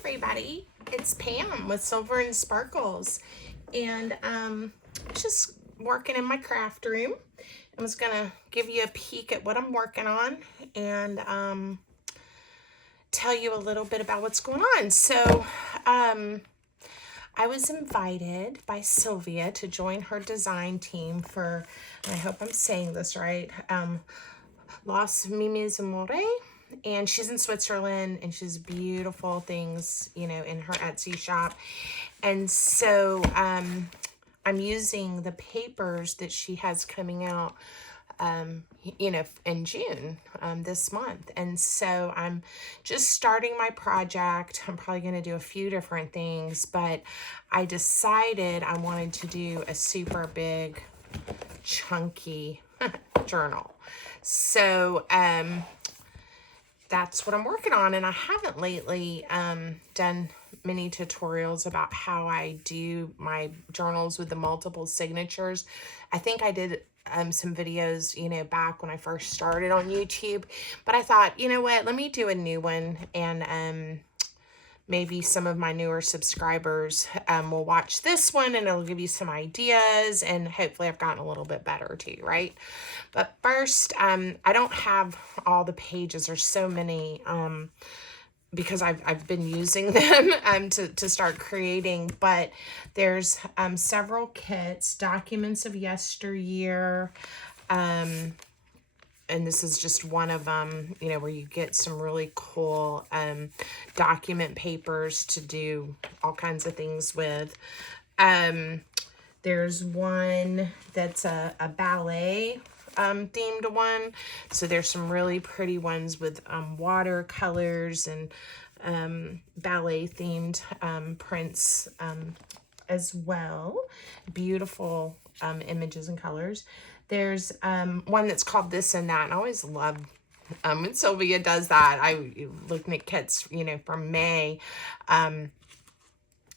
everybody, it's Pam with Silver and Sparkles, and just working in my craft room. I was gonna give you a peek at what I'm working on and tell you a little bit about what's going on. So I was invited by Sylvia to join her design team for, and I hope I'm saying this right, Los Mimes Amore. And she's in Switzerland, and she's beautiful things, you know, in her Etsy shop. And so I'm using the papers that she has coming out, you know, in June this month. And so I'm just starting my project. I'm probably going to do a few different things, but I decided I wanted to do a super big, chunky journal. So that's what I'm working on, and I haven't lately done many tutorials about how I do my journals with the multiple signatures. I think I did some videos, you know, back when I first started on YouTube, but I thought, you know what, let me do a new one, and maybe some of my newer subscribers will watch this one, and it'll give you some ideas, and hopefully I've gotten a little bit better too, right? But first, I don't have all the pages. There's so many because I've been using them to start creating, but there's several kits, Documents of Yesteryear, and this is just one of them, you know, where you get some really cool document papers to do all kinds of things with. There's one that's a ballet themed one. So there's some really pretty ones with watercolors and ballet themed prints as well. Beautiful images and colors. There's one that's called This and That, and I always love when Sylvia does that. I looking at kits, you know, from May.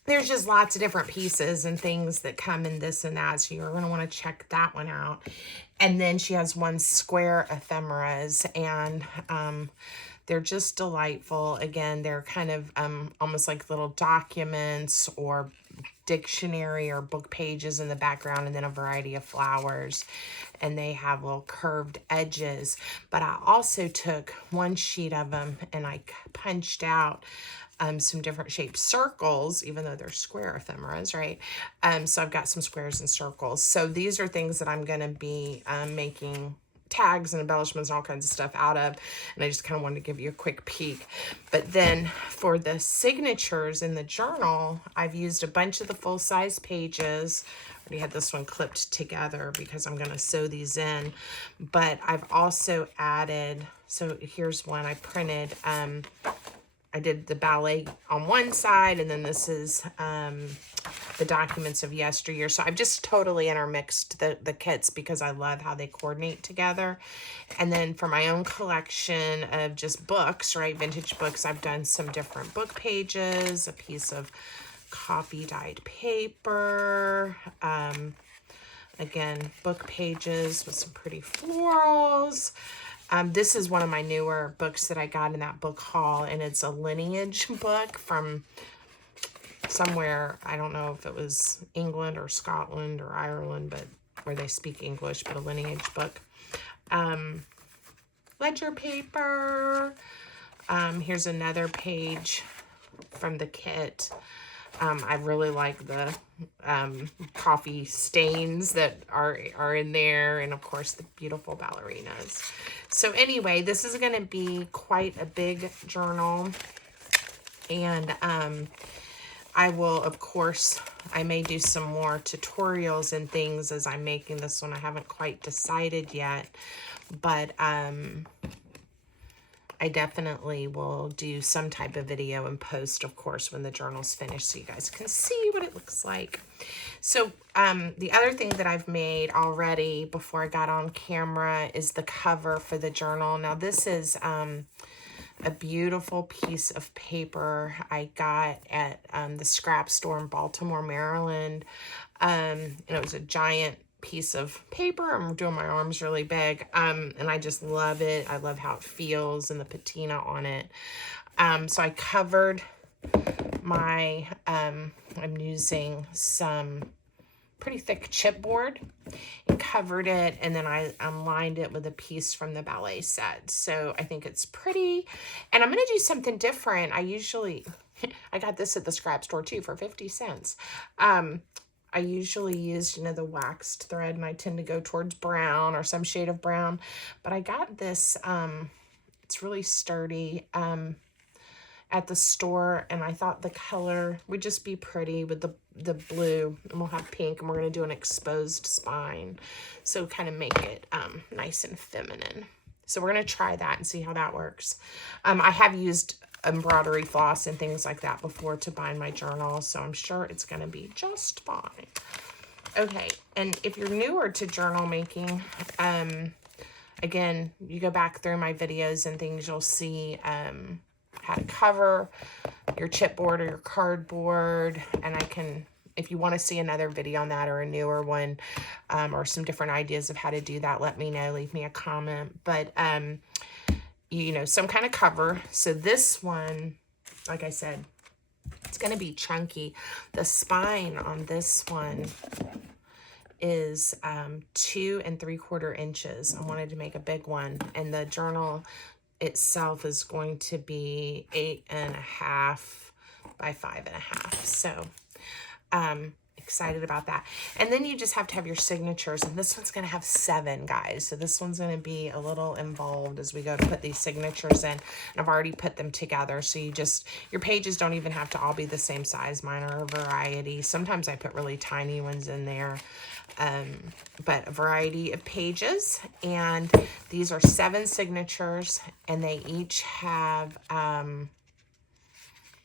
There's just lots of different pieces and things that come in This and That, so you're going to want to check that one out. And then she has one Square Ephemeras, and they're just delightful. Again, they're kind of almost like little documents or dictionary or book pages in the background, and then a variety of flowers, and they have little curved edges. But I also took one sheet of them and I punched out some different shaped circles, even though they're square ephemeras, right? So I've got some squares and circles. So these are things that I'm going to be making tags and embellishments and all kinds of stuff out of, and I just kind of wanted to give you a quick peek. But then for the signatures in the journal, I've used a bunch of the full-size pages. I already had this one clipped together because I'm going to sew these in, but I've also added, so here's one I printed. I did the ballet on one side, and then this is the Documents of Yesteryear. So I've just totally intermixed the kits because I love how they coordinate together. And then for my own collection of just books, right, vintage books, I've done some different book pages, a piece of coffee dyed paper, again, book pages with some pretty florals. This is one of my newer books that I got in that book haul, and it's a lineage book from somewhere. I don't know if it was England or Scotland or Ireland, but where they speak English, but a lineage book. Ledger paper. Here's another page from the kit. I really like the coffee stains that are in there, and of course the beautiful ballerinas. So anyway, this is going to be quite a big journal, and I will, of course, I may do some more tutorials and things as I'm making this one. I haven't quite decided yet, but I definitely will do some type of video and post, of course, when the journal's finished so you guys can see what it looks like. So the other thing that I've made already before I got on camera is the cover for the journal. Now this is a beautiful piece of paper I got at the scrap store in Baltimore, Maryland. And it was a giant piece of paper. I'm doing my arms really big, and I just love it. I love how it feels and the patina on it. So I covered my, I'm using some pretty thick chipboard and covered it, and then I lined it with a piece from the ballet set. So I think it's pretty, and I'm going to do something different. I usually, I got this at the scrap store too for 50 cents. I usually use, you know, the waxed thread, and I tend to go towards brown or some shade of brown, but I got this, it's really sturdy, at the store, and I thought the color would just be pretty with the blue, and we'll have pink, and we're going to do an exposed spine, so kind of make it nice and feminine. So we're going to try that and see how that works. I have used embroidery floss and things like that before to bind my journal, so I'm sure it's going to be just fine. Okay, and if you're newer to journal making, again, you go back through my videos and things, you'll see how to cover your chipboard or your cardboard, and I can, if you want to see another video on that or a newer one, or some different ideas of how to do that, let me know, leave me a comment. But you know, some kind of cover. So this one, like I said, it's going to be chunky. The spine on this one is 2 3/4 inches. I wanted to make a big one, and the journal itself is going to be 8.5 by 5.5. So excited about that. And then you just have to have your signatures, and this one's going to have 7, guys. So this one's going to be a little involved as we go to put these signatures in, and I've already put them together. So you just, your pages don't even have to all be the same size. Mine are a variety. Sometimes I put really tiny ones in there, but a variety of pages. And these are 7 signatures, and they each have, well,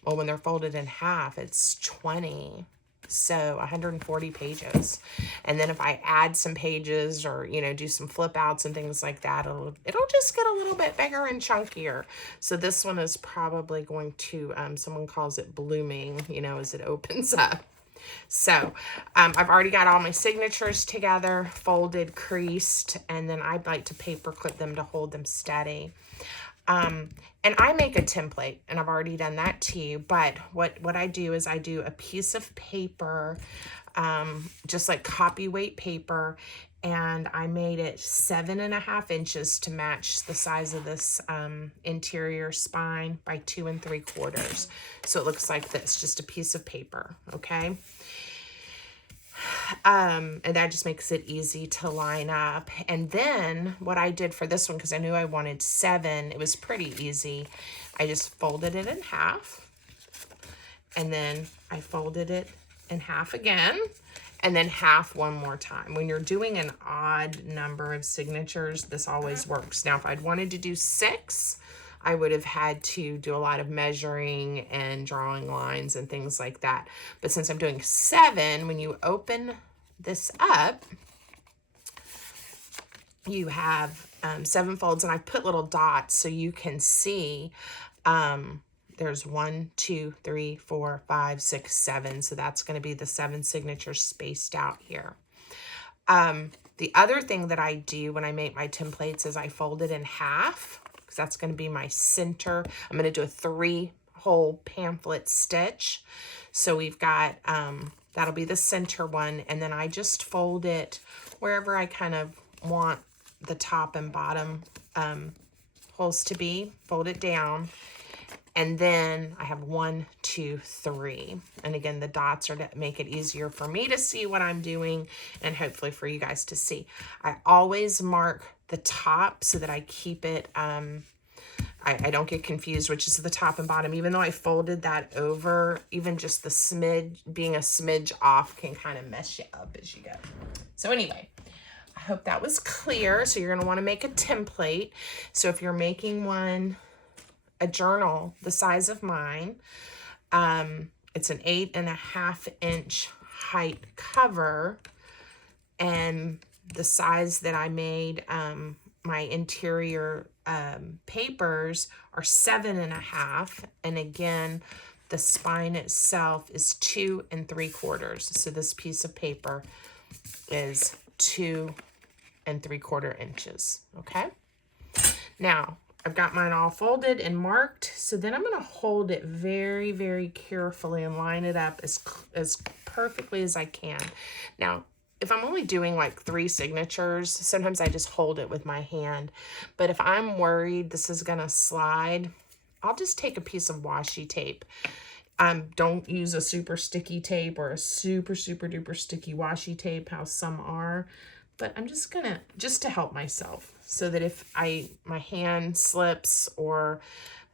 when they're folded in half, it's 20. So 140 pages. And then if I add some pages or, you know, do some flip outs and things like that, it'll just get a little bit bigger and chunkier. So this one is probably going to, someone calls it blooming, you know, as it opens up. So I've already got all my signatures together, folded, creased, and then I'd like to paper clip them to hold them steady. And I make a template, and I've already done that too, but what I do is I do a piece of paper, just like copy weight paper, and I made it 7.5 inches to match the size of this interior spine by 2 3/4. So it looks like this, just a piece of paper, okay? And that just makes it easy to line up. And then what I did for this one, because I knew I wanted 7, it was pretty easy. I just folded it in half, and then I folded it in half again, and then half one more time. When you're doing an odd number of signatures, this always works. Now, if I'd wanted to do 6, I would have had to do a lot of measuring and drawing lines and things like that. But since I'm doing 7, when you open this up, you have 7 folds, and I put little dots so you can see there's 1, 2, 3, 4, 5, 6, 7. So that's going to be the 7 signatures spaced out here. The other thing that I do when I make my templates is I fold it in half, because that's going to be my center. I'm going to do a 3-hole pamphlet stitch. So we've got, that'll be the center one. And then I just fold it wherever I kind of want the top and bottom holes to be. Fold it down. And then I have 1, 2, 3. And again, the dots are to make it easier for me to see what I'm doing, and hopefully for you guys to see. I always mark the top so that I keep it, I don't get confused, which is the top and bottom. Even though I folded that over, even just the smidge, being a smidge off can kind of mess you up as you go. So anyway, I hope that was clear. So you're going to want to make a template. So if you're making one, a journal the size of mine, it's an 8.5 inch height cover, and the size that I made my interior papers are 7.5, and again the spine itself is 2 3/4. So this piece of paper is 2 3/4 inches. Okay, now I've got mine all folded and marked. So then I'm going to hold it very, very carefully and line it up as perfectly as I can. Now, if I'm only doing like 3 signatures, sometimes I just hold it with my hand. But if I'm worried this is going to slide, I'll just take a piece of washi tape. Don't use a super sticky tape or a super, super duper sticky washi tape, how some are. But I'm just gonna, just to help myself, so that if my hand slips or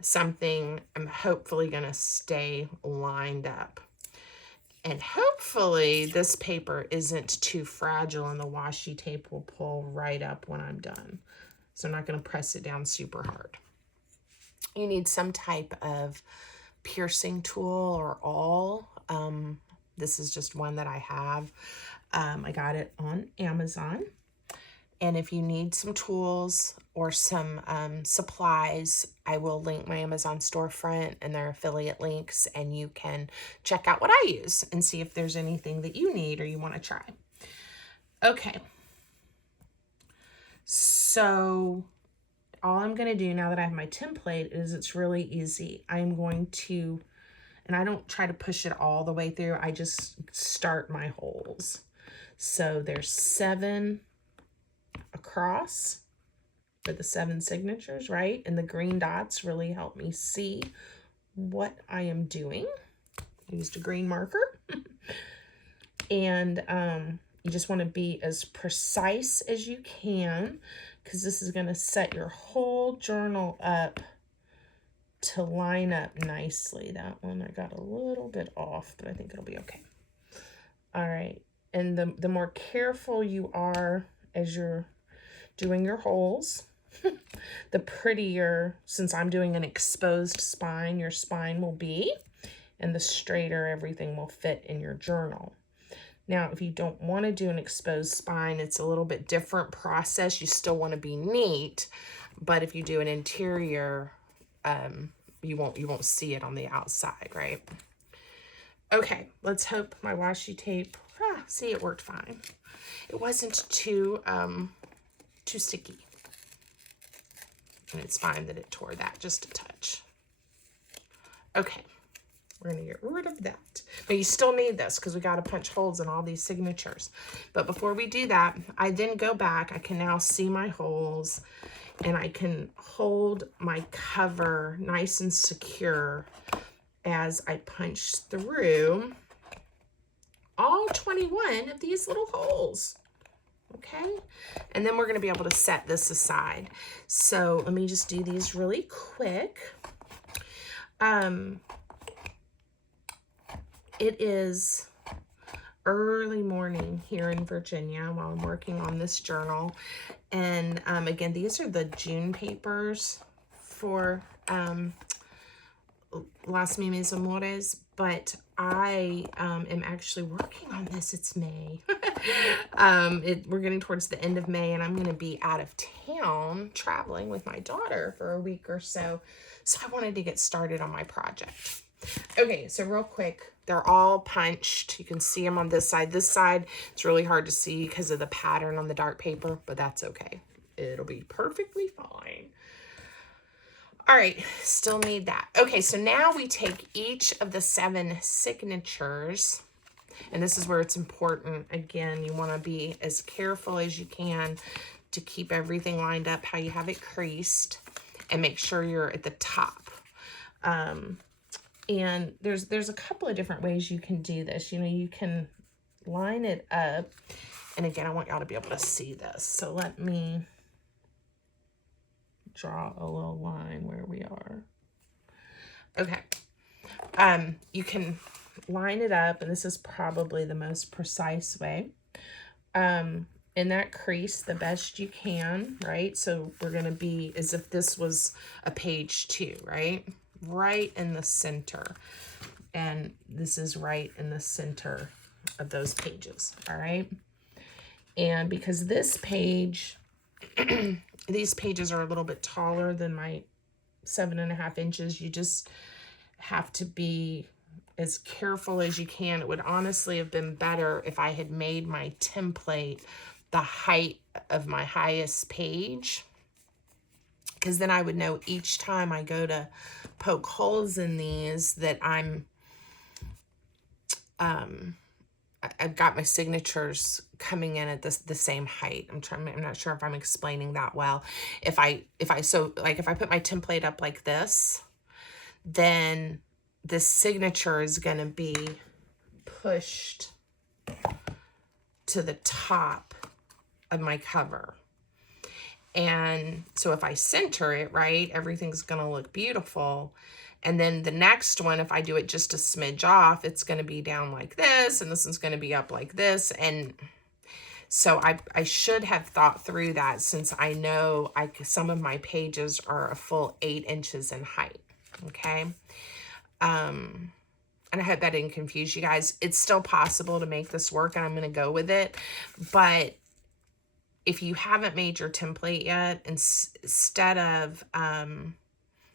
something, I'm hopefully gonna stay lined up. And hopefully this paper isn't too fragile and the washi tape will pull right up when I'm done. So I'm not gonna press it down super hard. You need some type of piercing tool or awl. This is just one that I have. I got it on Amazon. And if you need some tools or some supplies, I will link my Amazon storefront and their affiliate links, and you can check out what I use and see if there's anything that you need or you want to try. Okay. So all I'm going to do now that I have my template is, it's really easy. I'm going to, and I don't try to push it all the way through. I just start my holes. So there's 7 across for the 7 signatures, right? And the green dots really help me see what I am doing. I used a green marker. And you just want to be as precise as you can, because this is going to set your whole journal up to line up nicely. That one I got a little bit off, but I think it'll be okay. All right. And the more careful you are as you're doing your holes, the prettier, since I'm doing an exposed spine, your spine will be, and the straighter everything will fit in your journal. Now, if you don't want to do an exposed spine, it's a little bit different process. You still want to be neat, but if you do an interior, you won't see it on the outside, right? Okay, let's hope my washi tape, see, it worked fine. It wasn't too sticky. And it's fine that it tore that just a touch. Okay, we're gonna get rid of that. But you still need this because we gotta punch holes in all these signatures. But before we do that, I then go back. I can now see my holes, and I can hold my cover nice and secure as I punch through all 21 of these little holes. Okay, and then we're going to be able to set this aside. So let me just do these really quick. It is early morning here in Virginia while I'm working on this journal. And again, these are the June papers for Las Mimes Amores, but I am actually working on this. It's May. We're getting towards the end of May, and I'm going to be out of town traveling with my daughter for a week or so. So I wanted to get started on my project. Okay, so real quick, they're all punched. You can see them on this side. This side, it's really hard to see because of the pattern on the dark paper, but that's okay. It'll be perfectly fine. All right, still need that. Okay, so now we take each of the 7 signatures, and this is where it's important. Again, you want to be as careful as you can to keep everything lined up how you have it creased, and make sure you're at the top. And there's a couple of different ways you can do this. You know, you can line it up, and again, I want y'all to be able to see this. So let me draw a little line where we are. Okay. You can line it up, and this is probably the most precise way. In that crease the best you can, right? So we're going to be as if this was a page 2, right? Right in the center. And this is right in the center of those pages, all right? And because this page, these pages are a little bit taller than my 7.5 inches, you just have to be as careful as you can. It would honestly have been better if I had made my template the height of my highest page, because then I would know each time I go to poke holes in these that I've got my signatures coming in at the same height. I'm not sure if I'm explaining that well. If I put my template up like this, then the signature is going to be pushed to the top of my cover. And so if I center it right, everything's going to look beautiful. And then the next one, if I do it just a smidge off, it's going to be down like this, and this one's going to be up like this. And so I should have thought through that, since I know some of my pages are a full 8 inches in height. Okay. And I hope that didn't confuse you guys. It's still possible to make this work, and I'm going to go with it. But if you haven't made your template yet, instead of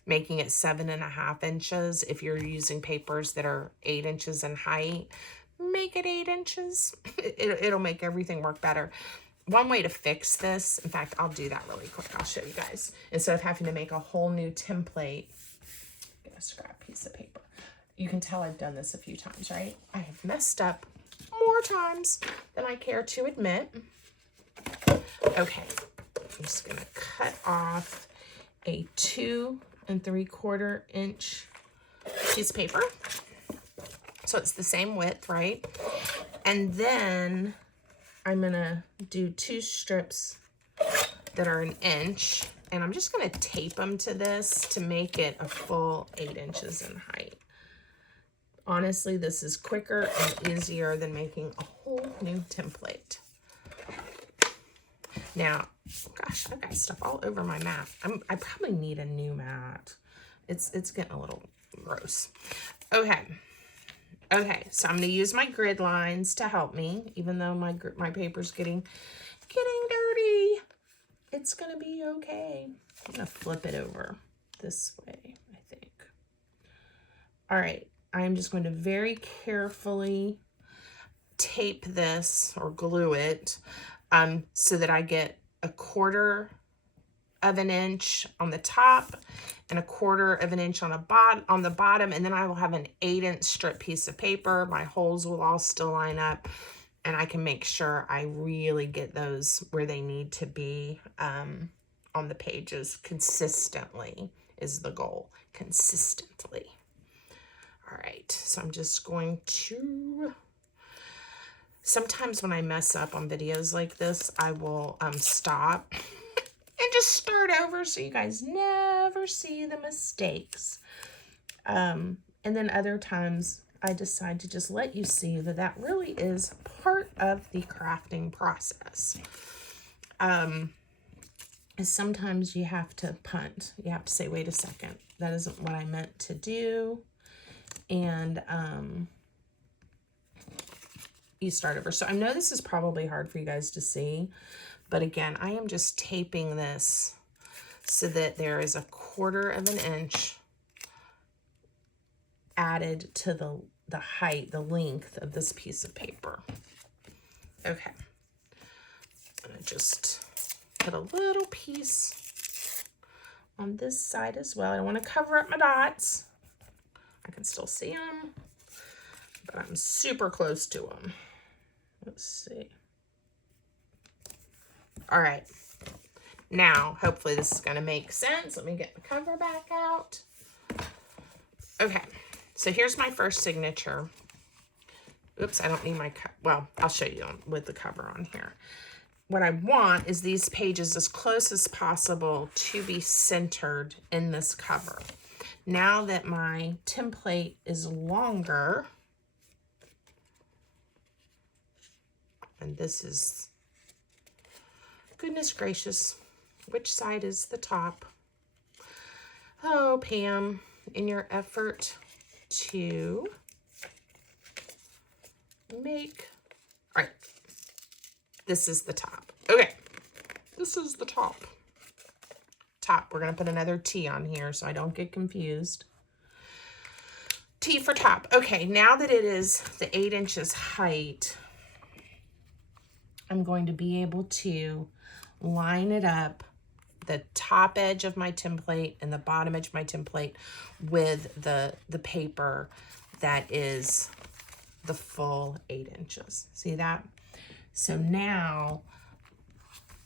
making it 7.5 inches, if you're using papers that are 8 inches in height, make it 8 inches. It'll make everything work better. One way to fix this, in fact, I'll do that really quick. I'll show you guys. Instead of having to make a whole new template, get a scrap piece of paper. You can tell I've done this a few times, right? I have messed up more times than I care to admit. Okay, I'm just gonna cut off a 2 3/4 inch piece of paper. So it's the same width, right? And then I'm gonna do 2 strips that are 1 inch, and I'm just gonna tape them to this to make it a full 8 inches in height. Honestly, this is quicker and easier than making a whole new template. Now, gosh, I've got stuff all over my mat. I probably need a new mat. It's getting a little gross. Okay, so I'm going to use my grid lines to help me, even though my paper's getting dirty. It's going to be okay. I'm going to flip it over this way, I think. All right, I'm just going to very carefully tape this or glue it so that I get 1/4 of an inch on the top and 1/4 of an inch on the bottom, and then I will have an 8-inch strip piece of paper. My holes will all still line up, and I can make sure I really get those where they need to be on the pages consistently is the goal. Consistently. All right, so I'm just going to... Sometimes when I mess up on videos like this, I will stop and just start over so you guys never see the mistakes. And then other times I decide to just let you see that that really is part of the crafting process. Sometimes you have to punt. You have to say, wait a second, that isn't what I meant to do. And you start over. So I know this is probably hard for you guys to see, but again, I am just taping this so that there is 1/4 of an inch added to the height, the length of this piece of paper. Okay. I'm gonna just put a little piece on this side as well. I don't want to cover up my dots. I can still see them, but I'm super close to them. Let's see. All right. Now, hopefully this is going to make sense. Let me get the cover back out. Okay. So here's my first signature. Oops, I don't need my, well, I'll show you with the cover on here. What I want is these pages as close as possible to be centered in this cover. Now that my template is longer, and this is, goodness gracious, which side is the top? Oh, Pam, in your effort to make, all right, this is the top. Okay, this is the top. We're going to put another T on here so I don't get confused. T for top. Okay, now that it is the 8 inches height, I'm going to be able to line it up the top edge of my template and the bottom edge of my template with the paper that is the full 8 inches. See that? So now,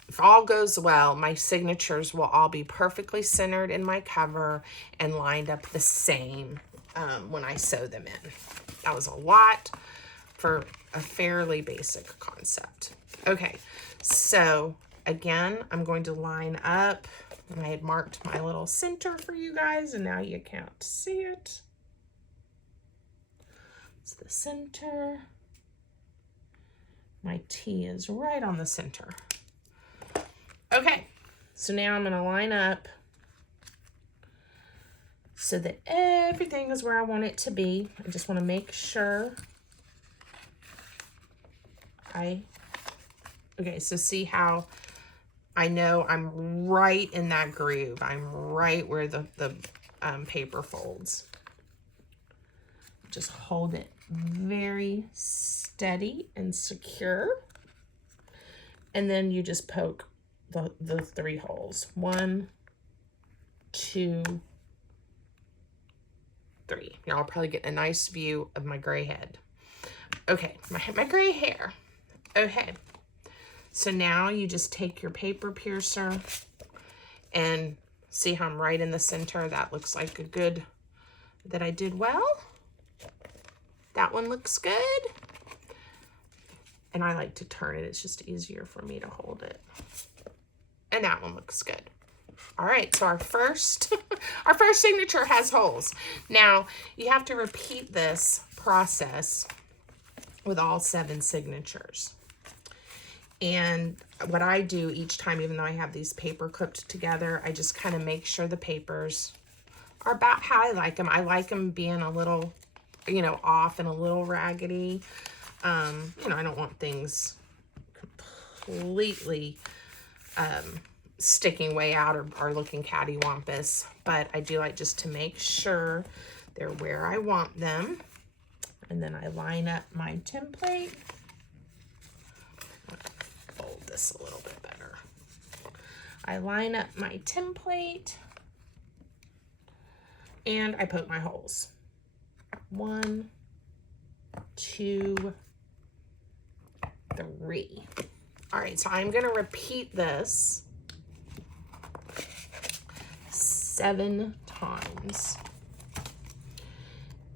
if all goes well, my signatures will all be perfectly centered in my cover and lined up the same when I sew them in. That was a lot for a fairly basic concept. Okay, so again, I'm going to line up. I had marked my little center for you guys, and now you can't see it. It's the center. My T is right on the center. Okay, so now I'm going to line up so that everything is where I want it to be. I just want to make sure okay, so see how I know I'm right in that groove. I'm right where the paper folds. Just hold it very steady and secure. And then you just poke the 3 holes. 1, 2, 3. Y'all will probably get a nice view of my gray head. Okay, my gray hair. Okay, so now you just take your paper piercer and see how I'm right in the center. That looks like a good, that I did well. That one looks good. And I like to turn it. It's just easier for me to hold it. And that one looks good. All right, so our first signature has holes. Now, you have to repeat this process with all 7 signatures. And what I do each time, even though I have these paper clipped together, I just kind of make sure the papers are about how I like them. I like them being a little, you know, off and a little raggedy. You know, I don't want things completely sticking way out or looking cattywampus, but I do like just to make sure they're where I want them. And then I line up my template. Fold this a little bit better. I line up my template and I poke my holes. 1, 2, 3. All right, so I'm going to repeat this 7 times.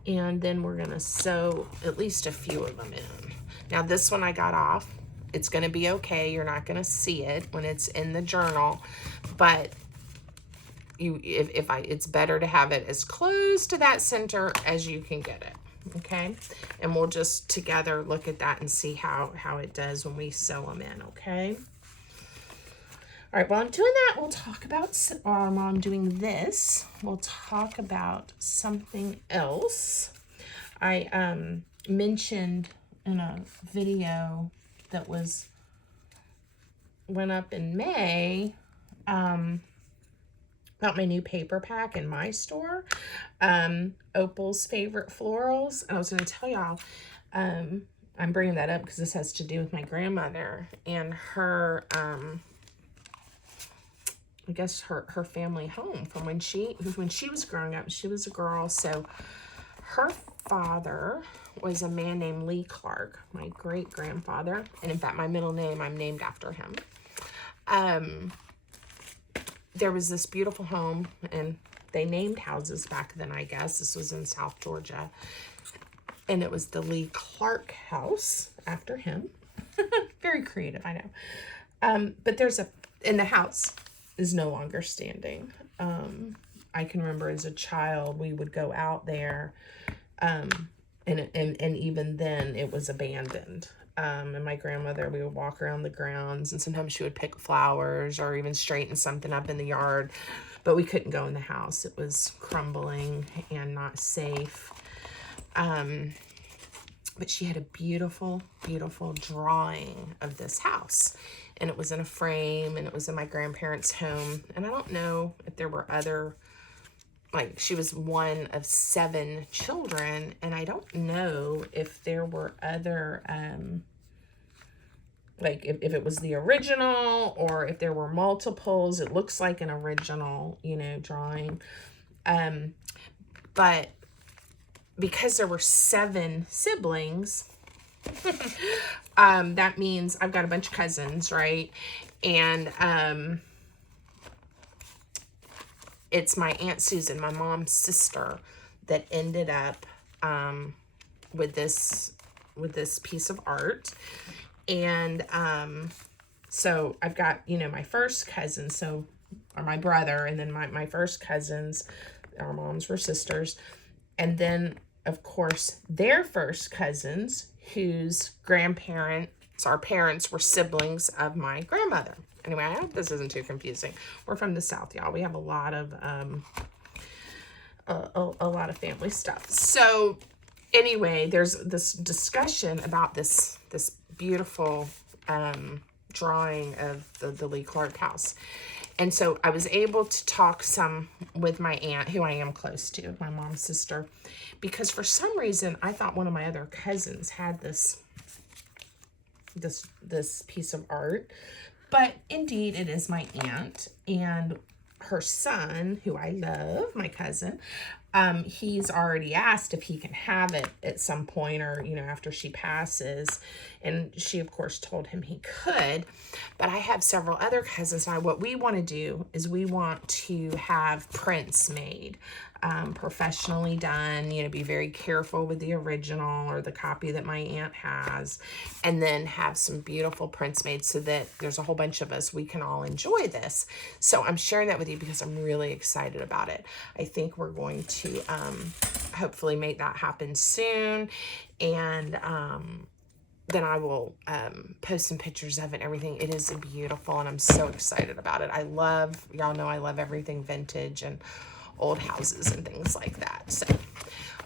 And then we're going to sew at least a few of them in. Now this one I got off. It's going to be okay. You're not going to see it when it's in the journal, but it's better to have it as close to that center as you can get it. Okay, and we'll just together look at that and see how it does when we sew them in. Okay. All right, while I'm doing that, we'll talk about, or while I'm doing this, we'll talk about something else. I mentioned in a video that went up in May about my new paper pack in my store, Opal's Favorite Florals. And I was going to tell y'all, I'm bringing that up because this has to do with my grandmother and her, I guess her family home from when she was growing up. She was a girl, so her father was a man named Lee Clark, my great-grandfather, and in fact, my middle name, I'm named after him. There was this beautiful home, and they named houses back then, I guess. This was in South Georgia, and it was the Lee Clark house after him. Very creative, I know. But and the house is no longer standing. I can remember as a child, we would go out there, and even then it was abandoned. And my grandmother, we would walk around the grounds, and sometimes she would pick flowers or even straighten something up in the yard, but we couldn't go in the house. It was crumbling and not safe. But she had a beautiful, beautiful drawing of this house, and it was in a frame, and it was in my grandparents' home. And I don't know if there were other, like, she was one of 7 children, and I don't know if there were other like if it was the original or if there were multiples. It looks like an original, you know, drawing. But because there were 7 siblings, that means I've got a bunch of cousins, right? And it's my Aunt Susan, my mom's sister, that ended up with this piece of art. And so I've got, you know, my first cousin, or my brother, and then my first cousins, our moms were sisters. And then, of course, their first cousins, whose grandparents, our parents, were siblings of my grandmother. Anyway, I hope this isn't too confusing. We're from the South, y'all. We have a lot of family stuff. So anyway, there's this discussion about this beautiful drawing of the Lee Clark house. And so I was able to talk some with my aunt, who I am close to, my mom's sister, because for some reason I thought one of my other cousins had this piece of art. But indeed, it is my aunt, and her son, who I love, my cousin, he's already asked if he can have it at some point, or, you know, after she passes. And she, of course, told him he could. But I have several other cousins. Now, what we want to do is we want to have prints made, professionally done, you know, be very careful with the original or the copy that my aunt has, and then have some beautiful prints made so that there's a whole bunch of us, we can all enjoy this. So I'm sharing that with you because I'm really excited about it. I think we're going to hopefully make that happen soon, and then I will post some pictures of it and everything. It is beautiful, and I'm so excited about it. Y'all know I love everything vintage and old houses and things like that. So,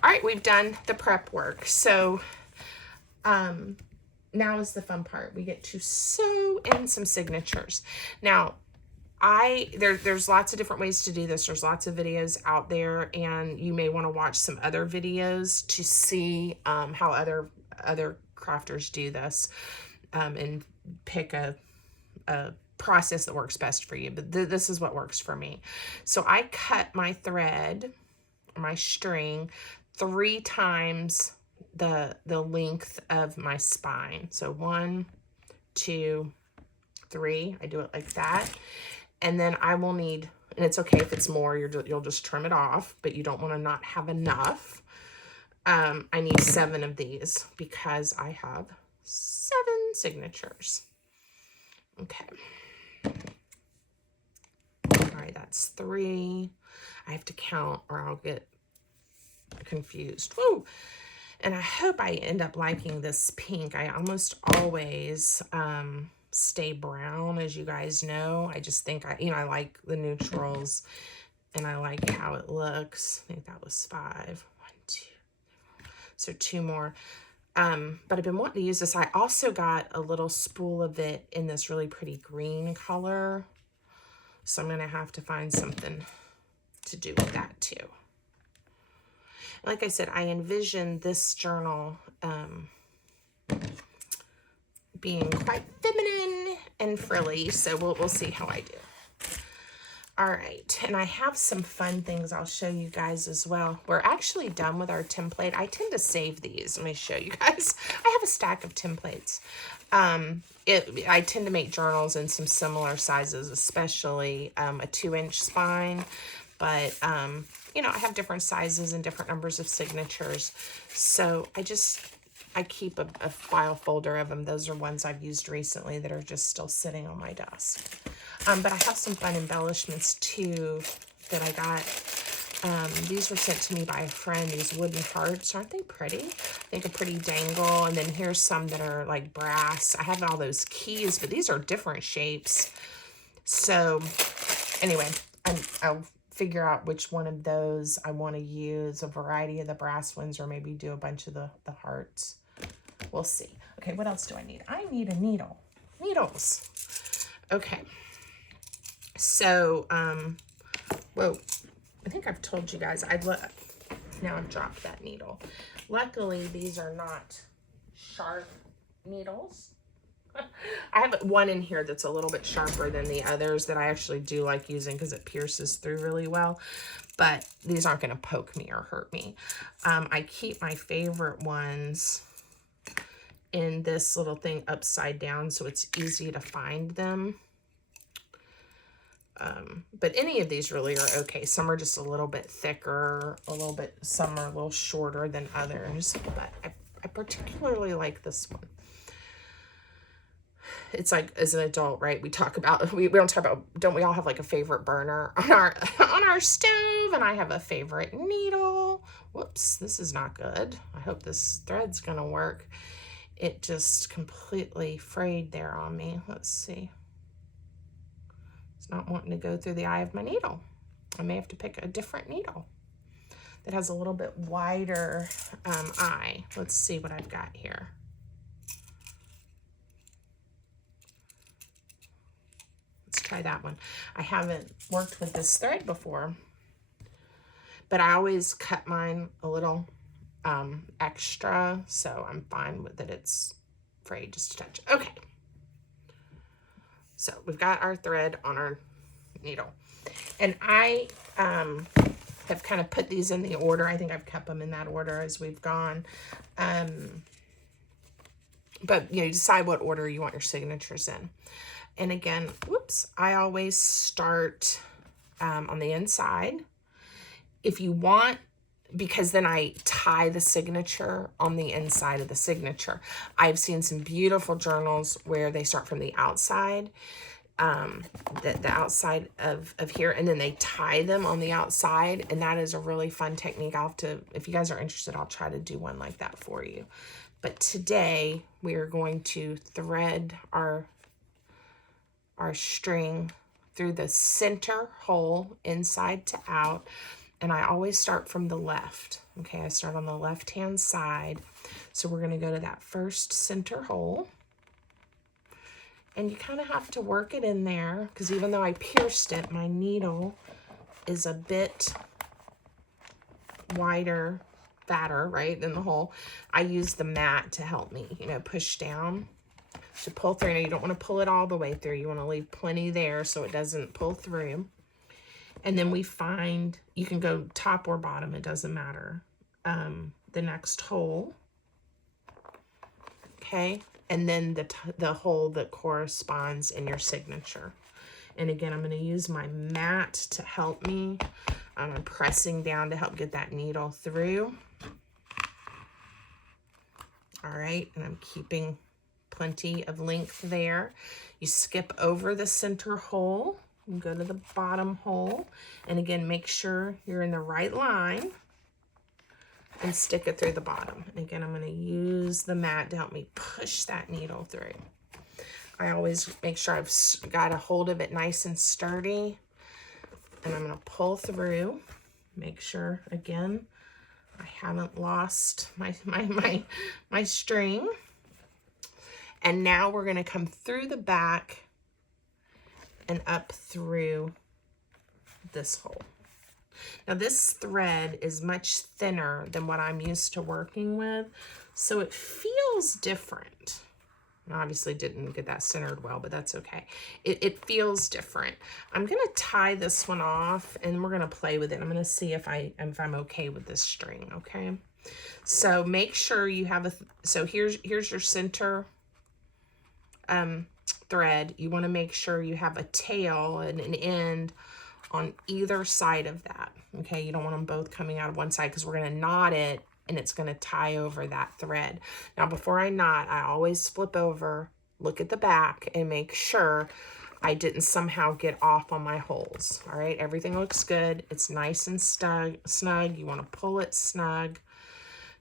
all right, we've done the prep work. So now is the fun part. We get to sew in some signatures. Now, there's lots of different ways to do this. There's lots of videos out there, and you may want to watch some other videos to see how other crafters do this, and pick a process that works best for you. But this is what works for me. So I cut my thread, my string, 3 times the length of my spine. So 1, 2, 3. I do it like that. And then I will need, and it's okay if it's more, you'll just trim it off, but you don't want to not have enough. I need 7 of these because I have 7 signatures. Okay. All right, that's 3. I have to count or I'll get confused. Woo! And I hope I end up liking this pink. I almost always stay brown, as you guys know. I just think I like the neutrals, and I like how it looks. I think that was 5. 1, 2. So 2 more. But I've been wanting to use this. I also got a little spool of it in this really pretty green color. So I'm going to have to find something to do with that too. Like I said, I envision this journal being quite feminine and frilly. So we'll see how I do. All right, and I have some fun things I'll show you guys as well. We're actually done with our template. I tend to save these. Let me show you guys. I have a stack of templates. I tend to make journals in some similar sizes, especially a 2-inch spine. But, you know, I have different sizes and different numbers of signatures. So I keep a file folder of them. Those are ones I've used recently that are just still sitting on my desk. But I have some fun embellishments too that I got. These were sent to me by a friend, these wooden hearts. Aren't they pretty? I think a pretty dangle. And then here's some that are like brass. I have all those keys, but these are different shapes. So anyway, I'll figure out which one of those I want to use, a variety of the brass ones, or maybe do a bunch of the hearts. We'll see. Okay, what else do I need? I need a needle. Needles. Okay. So, whoa, I think I've told you guys, now I've dropped that needle. Luckily, these are not sharp needles. I have one in here that's a little bit sharper than the others that I actually do like using because it pierces through really well. But these aren't going to poke me or hurt me. I keep my favorite ones in this little thing upside down so it's easy to find them. But any of these really are okay. Some are just a little bit thicker, some are a little shorter than others, but I particularly like this one. It's like, as an adult, right, we talk about, we don't talk about, don't we all have like a favorite burner on our on our stove? And I have a favorite needle. Whoops, this is not good. I hope this thread's gonna work. It just completely frayed there on me. Let's see. It's not wanting to go through the eye of my needle. I may have to pick a different needle that has a little bit wider eye. Let's see what I've got here. Let's try that one. I haven't worked with this thread before, but I always cut mine a little extra, so I'm fine with it. It's frayed just a touch. Okay. So we've got our thread on our needle. And I have kind of put these in the order. I think I've kept them in that order as we've gone. But, you know, you decide what order you want your signatures in. And again, whoops, I always start on the inside. If you want, because then I tie the signature on the inside of the signature. I've seen some beautiful journals where they start from the outside, the outside of here, and then they tie them on the outside, and that is a really fun technique. I'll have to, if you guys are interested, I'll try to do one like that for you. But today we are going to thread our string through the center hole, inside to out. And I always start from the left. Okay, I start on the left-hand side. So we're gonna go to that first center hole. And you kind of have to work it in there because even though I pierced it, my needle is a bit wider, fatter, right, than the hole. I use the mat to help me, you know, push down to pull through. Now, you don't want to pull it all the way through. You want to leave plenty there so it doesn't pull through. And then we find, you can go top or bottom, it doesn't matter, the next hole, okay? And then the hole that corresponds in your signature. And again, I'm going to use my mat to help me. I'm pressing down to help get that needle through. All right, and I'm keeping plenty of length there. You skip over the center hole. And go to the bottom hole, and again, make sure you're in the right line and stick it through the bottom. And again, I'm going to use the mat to help me push that needle through. I always make sure I've got a hold of it nice and sturdy, and I'm going to pull through. Make sure, again, I haven't lost my string. And now we're going to come through the back and up through this hole. Now this thread is much thinner than what I'm used to working with, so it feels different. And obviously didn't get that centered well, but that's okay. It feels different. I'm gonna tie this one off and we're gonna play with it. I'm gonna see if I'm okay with this string, okay? So make sure you have so here's your center thread. You want to make sure you have a tail and an end on either side of that. Okay, you don't want them both coming out of one side because we're going to knot it and it's going to tie over that thread. Now before I knot, I always flip over, look at the back, and make sure I didn't somehow get off on my holes. All right, everything looks good. It's nice and snug. You want to pull it snug.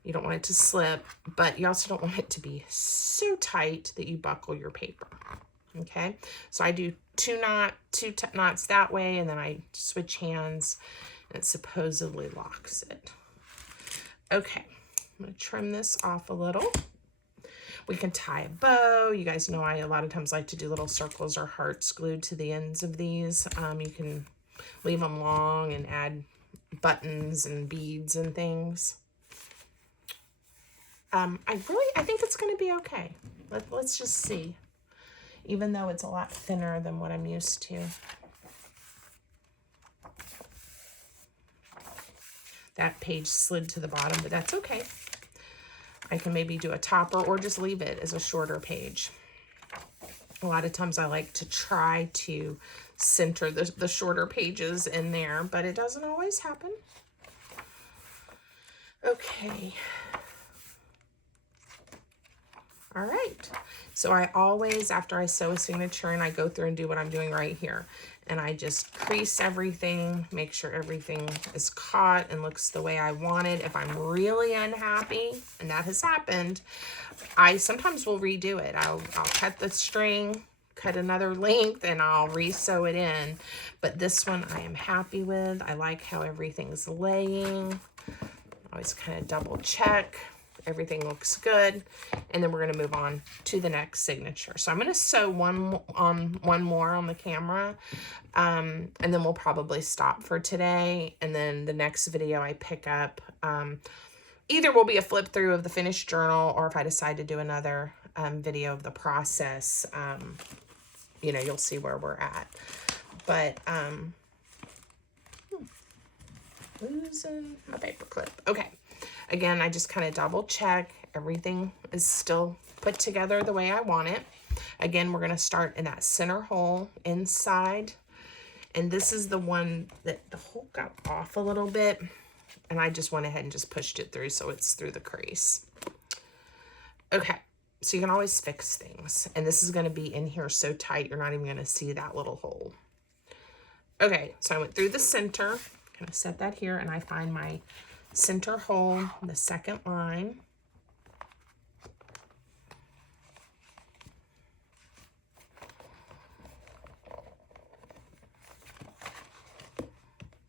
You don't want it to slip, but you also don't want it to be so tight that you buckle your paper. Okay, so I do two knots that way, and then I switch hands, and it supposedly locks it. Okay, I'm going to trim this off a little. We can tie a bow. You guys know I a lot of times like to do little circles or hearts glued to the ends of these. You can leave them long and add buttons and beads and things. I think it's going to be okay. Let's just see. even though it's a lot thinner than what I'm used to. That page slid to the bottom, but that's okay. I can maybe do a topper or just leave it as a shorter page. A lot of times I like to try to center the shorter pages in there, but it doesn't always happen. Okay. All right. So I always, after I sew a signature, and I go through and do what I'm doing right here, and I just crease everything, make sure everything is caught and looks the way I want it. If I'm really unhappy, and that has happened, I sometimes will redo it. I'll cut the string, cut another length, and I'll re-sew it in. But this one I am happy with. I like how everything's laying. Always kind of double check. Everything looks good. And then we're going to move on to the next signature. So I'm going to sew one more on the camera. And then we'll probably stop for today. And then the next video I pick up, either will be a flip through of the finished journal, or if I decide to do another video of the process, you know, you'll see where we're at. But, losing my paper clip. Okay. Again, I just kind of double check. Everything is still put together the way I want it. Again, we're going to start in that center hole inside. And this is the one that the hole got off a little bit. And I just went ahead and just pushed it through so it's through the crease. Okay. So you can always fix things. And this is going to be in here so tight, you're not even going to see that little hole. Okay. So I went through the center. Kind of set that here, and I find my center hole, the second line.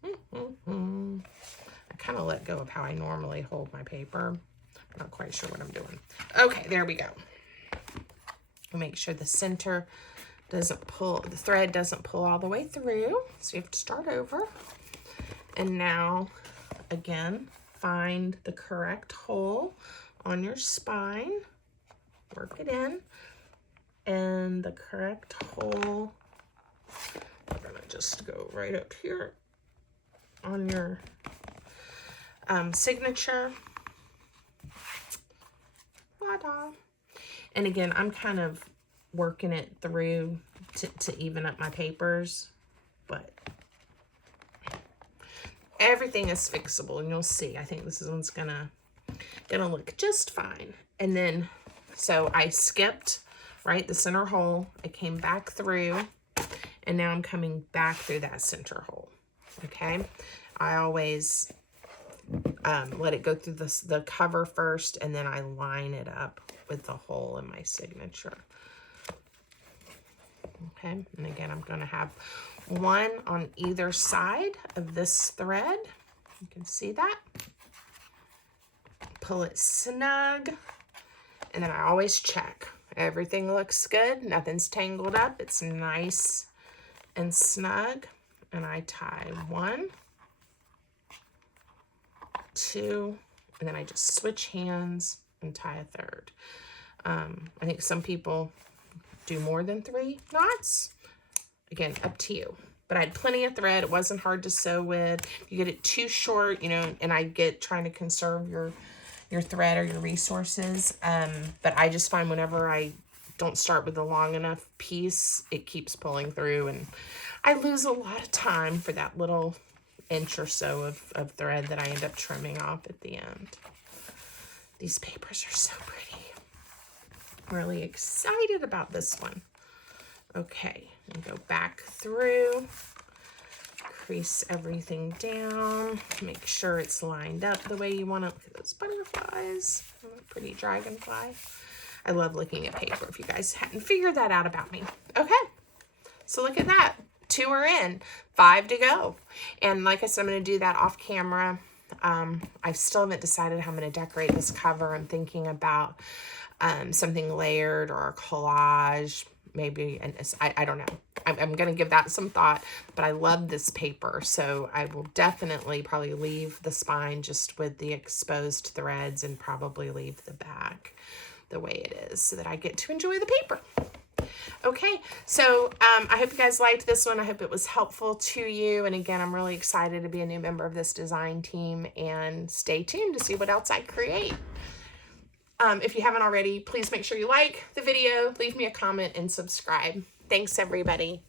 I kind of let go of how I normally hold my paper. I'm not quite sure what I'm doing. Okay, there we go. Make sure the center doesn't pull, the thread doesn't pull all the way through. So you have to start over. And now, again, find the correct hole on your spine. Work it in. And the correct hole, we're going to just go right up here on your signature. Ta-da. And again, I'm kind of working it through to even up my papers, but everything is fixable, and you'll see. I think this one's gonna look just fine. And then, so I skipped, right, the center hole. I came back through, and now I'm coming back through that center hole. Okay, I always let it go through the cover first, and then I line it up with the hole in my signature. Okay, and again, I'm going to have one on either side of this thread. You can see that. Pull it snug, and then I always check. Everything looks good. Nothing's tangled up. It's nice and snug. And I tie 1, 2, and then I just switch hands and tie a third. I think some people do more than 3 knots. Again, up to you. But I had plenty of thread. It wasn't hard to sew with. You get it too short, you know, and I get trying to conserve your thread or your resources. But I just find whenever I don't start with a long enough piece, it keeps pulling through, and I lose a lot of time for that little inch or so of thread that I end up trimming off at the end. These papers are so pretty. I'm really excited about this one. Okay, and go back through, crease everything down, make sure it's lined up the way you want it. Look at those butterflies, pretty dragonfly. I love looking at paper, if you guys hadn't figured that out about me. Okay, so look at that. 2 are in, 5 to go. And like I said, I'm going to do that off camera. I still haven't decided how I'm going to decorate this cover. I'm thinking about something layered or a collage, maybe. And I don't know. I'm going to give that some thought, but I love this paper. So I will definitely probably leave the spine just with the exposed threads and probably leave the back the way it is so that I get to enjoy the paper. Okay, so I hope you guys liked this one. I hope it was helpful to you. And again, I'm really excited to be a new member of this design team, and stay tuned to see what else I create. If you haven't already, please make sure you like the video, leave me a comment, and subscribe. Thanks, everybody.